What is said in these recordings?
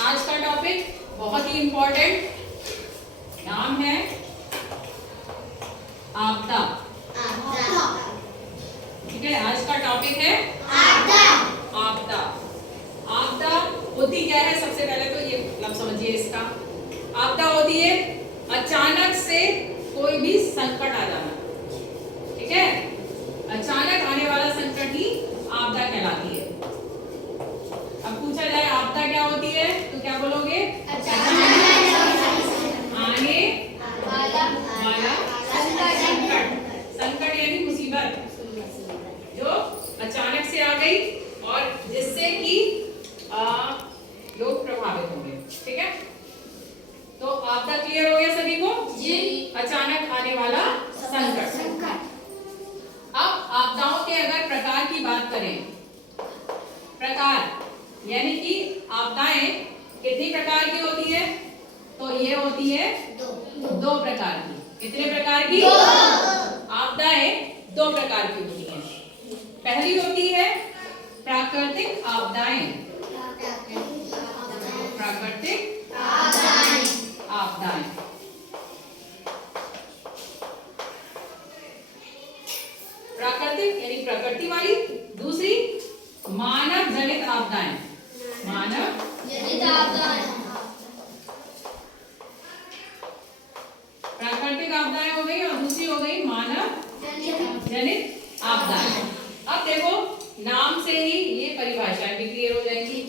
आज का टॉपिक बहुत ही इंपॉर्टेंट, नाम है आपदा। ठीक है, आज का टॉपिक है आपदा। आपदा होती क्या है? सबसे पहले तो ये मतलब समझिए इसका। आपदा होती है अचानक से कोई भी संकट आ जाना। ठीक है, अचानक आने वाला संकट ही आपदा कहलाती है। अब पूछा जाए आपदा क्या होती है तो क्या बोलोगे? आने वाला संकट। संकट यानी मुसीबत जो अचानक से आ गई और जिससे कि लोग प्रभावित होंगे। ठीक है, तो आपदा क्लियर हो गया सभी को? जी। अचानक आने वाला संकट। अब आपदाओं के अगर प्रकार की बात करें, प्रकार यानी कि आपदाएं कितनी प्रकार की होती है? तो ये होती है दो प्रकार की। कितने प्रकार की? आपदाएं दो प्रकार की होती हैं। पहली होती है प्राकृतिक आपदाएं। प्राकृतिक आपदाएं। प्राकृतिक यानी प्रकृति वाली। दूसरी मानव जनित आपदाएं। मानव जनित आपदाएं। प्राकृतिक आपदाएं हो गई और दूसरी हो गई मानव जनित आपदाएं। अब देखो नाम से ही ये परिभाषाएं भी क्लियर हो जाएंगी।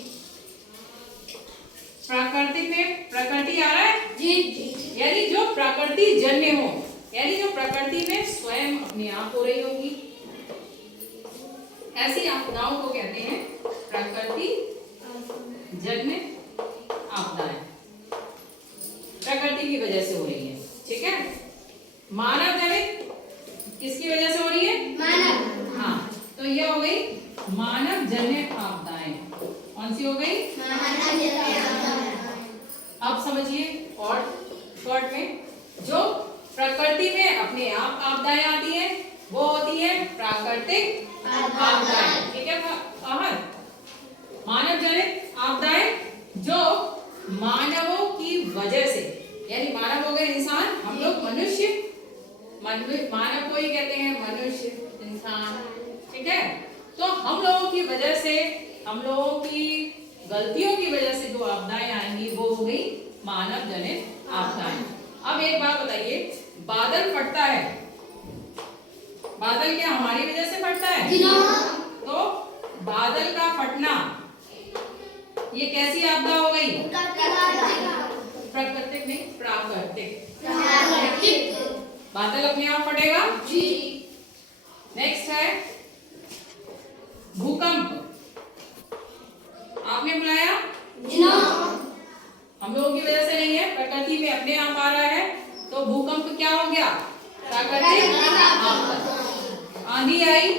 प्राकृतिक में प्रकृति आ रहा है जी, यानी जो प्रकृति जन्य हो, यानी जो प्रकृति में स्वयं अपने आप हो रही होगी, ऐसी आपदाओं को कहते हैं प्रकृति जन्य आपदाएं। प्रकृति की वजह से हो रही है। ठीक है, मानव जनित किसकी वजह से हो रही है? मानव। हाँ, तो ये हो गई मानव जन्य आपदाएं। कौन सी हो गई? मानव जन्य आपदाएं। अब समझिए और शॉर्ट में, जो प्रकृति में अपने आप आपदाएं आती है वो होती है प्राकृतिक आपदाएं। ठीक है, मानव जनित आपदाएं जो मानवों की वजह से, यानी मानव हो गए इंसान, हम लोग मनुष्य, मानव को ही कहते हैं मनुष्य, इंसान। ठीक है, तो हम लोगों की वजह से, हम लोगों की गलतियों की वजह से जो आपदाएं आएंगी वो हो गई मानव जनित आपदाएं। अब एक बात बताइए, बादल फटता है, बादल क्या हमारी वजह से फटता है? तो बादल का फटना ये कैसी आपदा हो गई? प्राकृतिक नहीं, प्राकृतिक। बादल अपने आप फटेगा जी। नेक्स्ट है भूकंप। आपने बुलाया? हम लोगों की वजह से नहीं है, प्रकृति में अपने आप आ रहा है, तो भूकंप क्या हो गया? प्राकृतिक आपदा। आंधी आई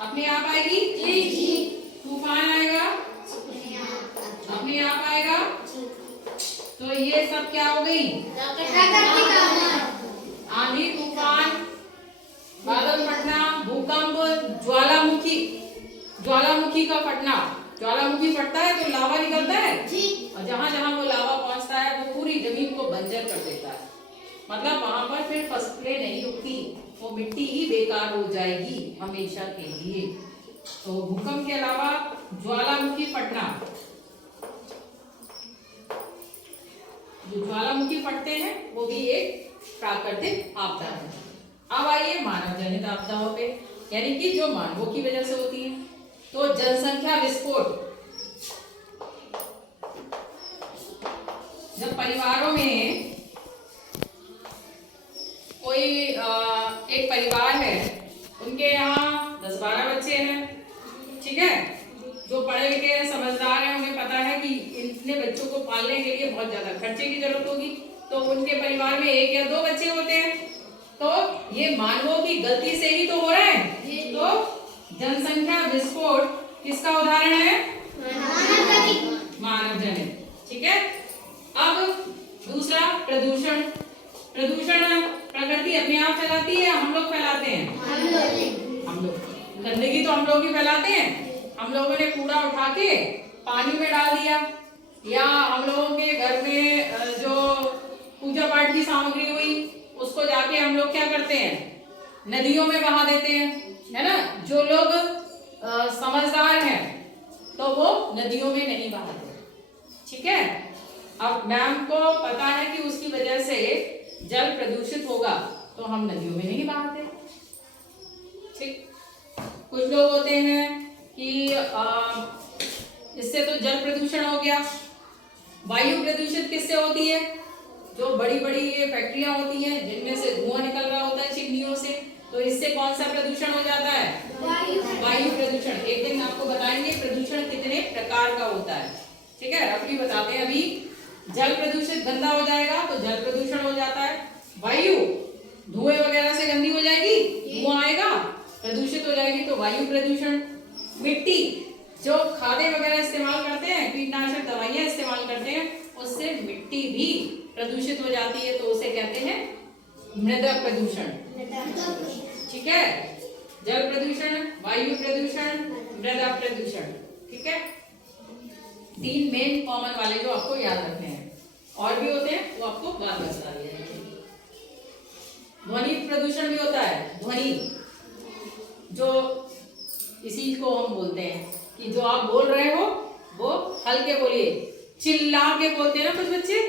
अपने आप आएगी जी। तूफान आएगा अपने आप आएगा, तो ये सब क्या हो गई? आंधी, तूफान, बादल फटना, भूकंप, ज्वालामुखी। ज्वालामुखी का फटना, ज्वालामुखी फटता है तो लावा निकलता है और जहां जहां वो लावा पहुंचता है वो पूरी जमीन को बंजर कर देता है। मतलब वहां पर फिर फसलें नहीं उगती, वो मिट्टी ही बेकार हो जाएगी हमेशा के लिए। तो भूकंप के अलावा ज्वालामुखी फटना, जो ज्वालामुखी फटते हैं वो भी एक प्राकृतिक आपदा है। अब आइए मानव जनित आपदाओं पे, यानी कि जो मानवों की वजह से होती है। तो जनसंख्या विस्फोट। जब परिवारों में कोई एक परिवार है, उनके यहाँ 10-12 बच्चे हैं। ठीक है, जो पढ़े लिखे हैं, समझदार हैं, उन्हें पता है कि इतने बच्चों को पालने के लिए बहुत ज्यादा खर्चे की जरूरत होगी, तो उनके परिवार में 1 या 2 बच्चे होते हैं। तो ये मानवों की गलती से ही तो हो रहा है। तो जनसंख्या विस्फोट किसका उदाहरण है? मानव जनित। ठीक है, अब दूसरा प्रदूषण। प्रदूषण प्रकृति अपने आप फैलाती है, हम लोग फैलाते हैं? हम लोग। गंदगी तो हम लोग ही फैलाते हैं। हम लोगों ने कूड़ा उठा के पानी में डाल दिया, या हम लोगों के घर में जो पूजा पाठ की सामग्री हुई उसको जाके हम लोग क्या करते हैं, नदियों में बहा देते हैं, है ना। जो लोग समझदार हैं तो वो नदियों में नहीं बहाते, ठीक है। अब मैम को पता है कि उसकी वजह से जल प्रदूषित होगा तो हम नदियों में नहीं बहाते, ठीक। कुछ लोग होते हैं कि इससे तो जल प्रदूषण हो गया। वायु प्रदूषित किससे होती है, जो बड़ी बड़ी फैक्ट्रियां होती हैं जिनमें से धुआं निकल रहा होता है चिमनियों से, तो इससे कौन सा प्रदूषण हो जाता है, वायु प्रदूषण। एक दिन आपको बताएंगे प्रदूषण कितने प्रकार का होता है, ठीक है। रफली बताते हैं। अभी जल प्रदूषित गंदा हो जाएगा तो जल प्रदूषण हो जाता है। वायु धुएं वगैरह से गंदी हो जाएगी, धुआं आएगा, प्रदूषित हो जाएगी तो वायु प्रदूषण। मिट्टी, जो खादें वगैरह इस्तेमाल करते हैं, कीटनाशक दवाइयां इस्तेमाल करते हैं, उससे मिट्टी भी प्रदूषित हो जाती है तो उसे कहते हैं मृदा प्रदूषण, ठीक है। जल प्रदूषण, वायु प्रदूषण, मृदा प्रदूषण, ठीक है। 3 मेन कॉमन वाले जो आपको याद रखने हैं, और भी होते हैं वो आपको बाद में बता दिया जाएगा। ध्वनि प्रदूषण भी होता है। ध्वनि, जो इसी को हम बोलते हैं कि जो आप बोल रहे हो वो हल्के बोलिए, चिल्ला के बोलते हैं ना कुछ बच्चे।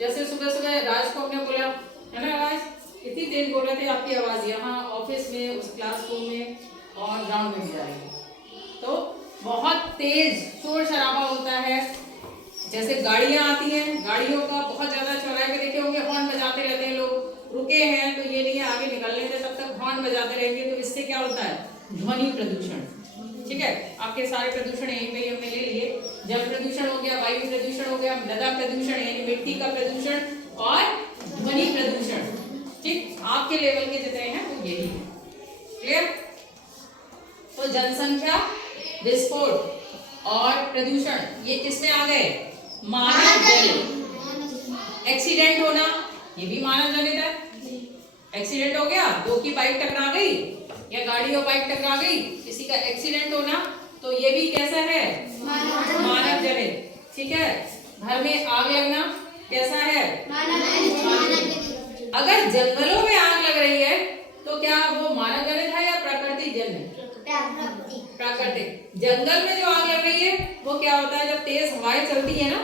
जैसे सुबह सुबह राज को हमने बोला, है ना राज, कितनी तेज बोल रहे थे, आपकी आवाज यहाँ ऑफिस में, उस क्लासरूम में और ग्राउंड में भी जा रही है, तो बहुत तेज शोर शराबा होता है। जैसे गाड़ियां आती हैं, गाड़ियों का बहुत ज्यादा, चौराहे पे देखे होंगे हॉर्न बजाते रहते हैं लोग, रुके हैं तो ये नहीं है आगे निकलने से, तब तक हॉर्न बजाते रहेंगे, तो इससे क्या होता है, ध्वनि प्रदूषण, ठीक है। आपके सारे प्रदूषण यहीं पे हमने ले लिए। जल प्रदूषण हो गया, वायु प्रदूषण हो गया, मृदा प्रदूषण यानी मिट्टी का प्रदूषण, और ध्वनि प्रदूषण, ठीक। आपके लेवल के जितने हैं वो यही है, क्लियर। तो जनसंख्या, विस्फोट और प्रदूषण, ये किसमें आ गए, मानव जनित। एक्सीडेंट होना, ये भी मानव जनित है। एक्सीडेंट हो गया, 2 की बाइक टकरा गई या गाड़ी और बाइक टकरा गई, किसी का एक्सीडेंट होना, तो ये भी कैसा है, मानव जनित, ठीक है। घर में आग लगना कैसा है, अगर जंगलों में आग लग रही है तो क्या वो मानव जनित है या प्राकृतिक जन्य, प्राकृतिक। जंगल में जो आग लग रही है वो क्या होता है, जब तेज हवाएं चलती है ना,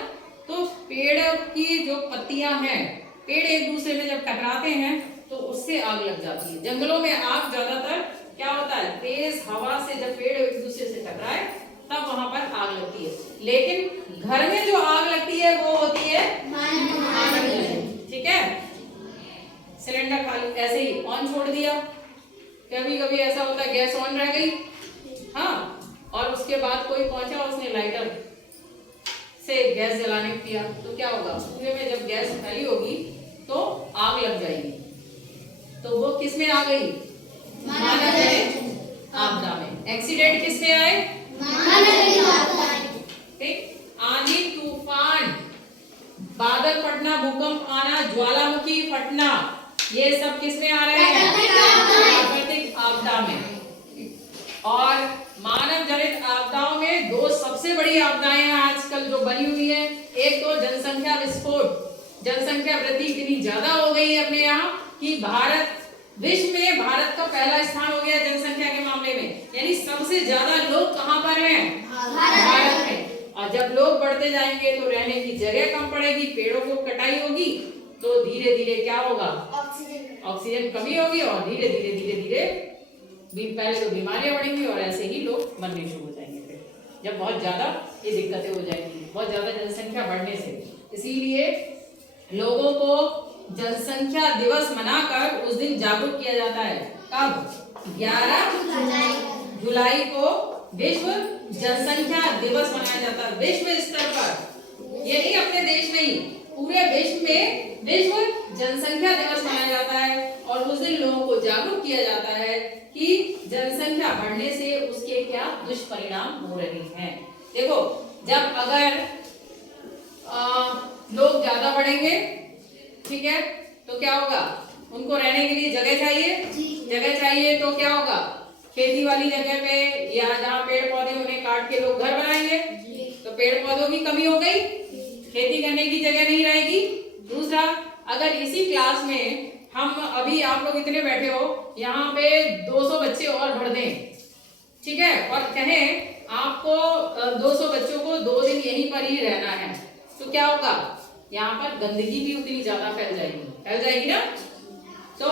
तो पेड़ की जो पत्तियां हैं, पेड़ एक दूसरे में जब टकराते हैं तो उससे आग लग जाती है। जंगलों में आग ज्यादातर क्या होता है, तेज हवा से जब पेड़ एक दूसरे से टकराए तब वहां पर आग लगती है। लेकिन घर में जो आग लगती है वो होती है मानव जनित, ठीक है। सिलेंडर खाली ऐसे ही ऑन छोड़ दिया, कभी कभी ऐसा होता है गैस ऑन रह गई, हाँ, और उसके बाद कोई पहुंचा, उसने लाइटर से गैस जलाने किया, तो क्या होगा, कुएं में जब गैस फैली होगी तो आग लग जाएगी, तो वो किसमें आ गई, मानव जनित आपदा में। एक्सीडेंट किसमें आए, मानव जनित आपदा, ठीक। आंधी तूफान, बादल फटना, भूकंप आना, ज्वालामुखी फटना, ये सब किसमें आ रहे हैं, प्राकृतिक आपदा में। और मानव जनित आपदाओं में 2 सबसे बड़ी आपदाएं आजकल जो बनी हुई है, एक तो जनसंख्या विस्फोट। जनसंख्या वृद्धि इतनी ज्यादा हो गई है अपने यहाँ कि भारत विश्व में, भारत का पहला स्थान हो गया जनसंख्या के मामले में, यानी सबसे ज्यादा लोग कहाँ पर हैं, भारत में। और जब लोग बढ़ते जाएंगे तो रहने की जगह कम पड़ेगी, पेड़ों को कटाई होगी, तो धीरे धीरे क्या होगा, ऑक्सीजन कमी होगी, और धीरे धीरे धीरे धीरे पहले तो बीमारियां बढ़ेंगी और ऐसे ही लोग मरने शुरू हो जाएंगे। फिर जब बहुत ज्यादा ये दिक्कतें हो जाएंगी, बहुत ज्यादा जनसंख्या बढ़ने से। इसीलिए लोगों को जनसंख्या दिवस मनाकर उस दिन जागरूक किया जाता है। कब, 11 जुलाई को विश्व जनसंख्या दिवस मनाया जाता है, विश्व स्तर पर। ये नहीं अपने देश में ही, पूरे विश्व में विश्व जनसंख्या दिवस मनाया जाता है। और उस दिन लोगों को जागरूक किया जाता है कि जनसंख्या बढ़ने से उसके क्या दुष्परिणाम हो रहे हैं। देखो, जब अगर लोग ज्यादा बढ़ेंगे, ठीक है, तो क्या होगा, उनको रहने के लिए जगह चाहिए, जगह चाहिए तो क्या होगा, खेती वाली जगह पे या जहाँ पेड़ पौधे उन्हें काट के लोग घर बनाएंगे, तो पेड़ पौधों की कमी हो गई, खेती करने की जगह नहीं रहेगी। दूसरा, अगर इसी क्लास में हम अभी आप लोग इतने बैठे हो, यहाँ पे 200 बच्चे और भर दें, ठीक है, और कहें आपको 200 बच्चों को 2 दिन यहीं पर ही रहना है, तो क्या होगा? यहाँ पर गंदगी भी उतनी ज्यादा फैल जाएगी ना, तो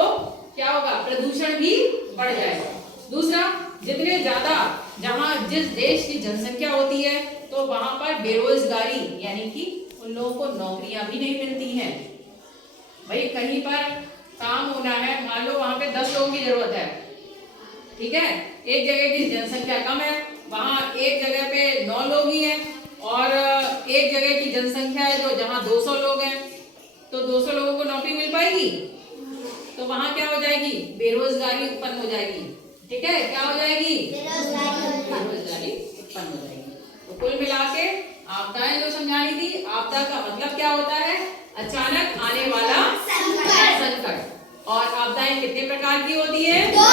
क्या होगा? प्रदूषण भी बढ़ जाएगा। दूसरा, जितने ज्यादा जहाँ जिस देश की जनसंख्या होती है तो वहां पर बेरोजगारी, यानी कि उन लोगों को नौकरियां भी नहीं मिलती हैं। भाई कहीं पर काम होना है, मान लो वहां पे 10 लोगों की जरूरत है, ठीक है, एक जगह की जनसंख्या कम है, वहां एक जगह पे 9 लोग ही हैं, और एक जगह की जनसंख्या है जो जहां 200 लोग हैं, तो 200 लोगों को नौकरी मिल पाएगी? तो वहां क्या हो जाएगी? बेरोजगारी उत्पन्न हो जाएगी, ठीक है, क्या हो जाएगी? बेरोजगारी उत्पन्न हो जाएगी। तो कुल मिला के आपदाएं जो समझानी थी, आपदा का मतलब क्या होता है? अचानक आने वाला संकट। और आपदाएं कितने प्रकार की होती है? 2।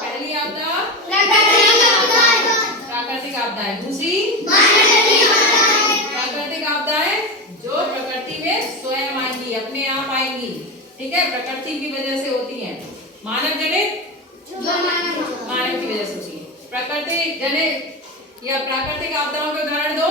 पहली आपदा प्राकृतिक आपदाएं, दूसरी प्राकृतिक आपदाएं जो प्रकृति में स्वयं आएंगी, अपने आप आएंगी, ठीक है, प्रकृति की वजह से होती है। मानव जनित मानव की वजह से होती है। प्रकृति जनित या प्राकृतिक आपदाओं के उदाहरण दो।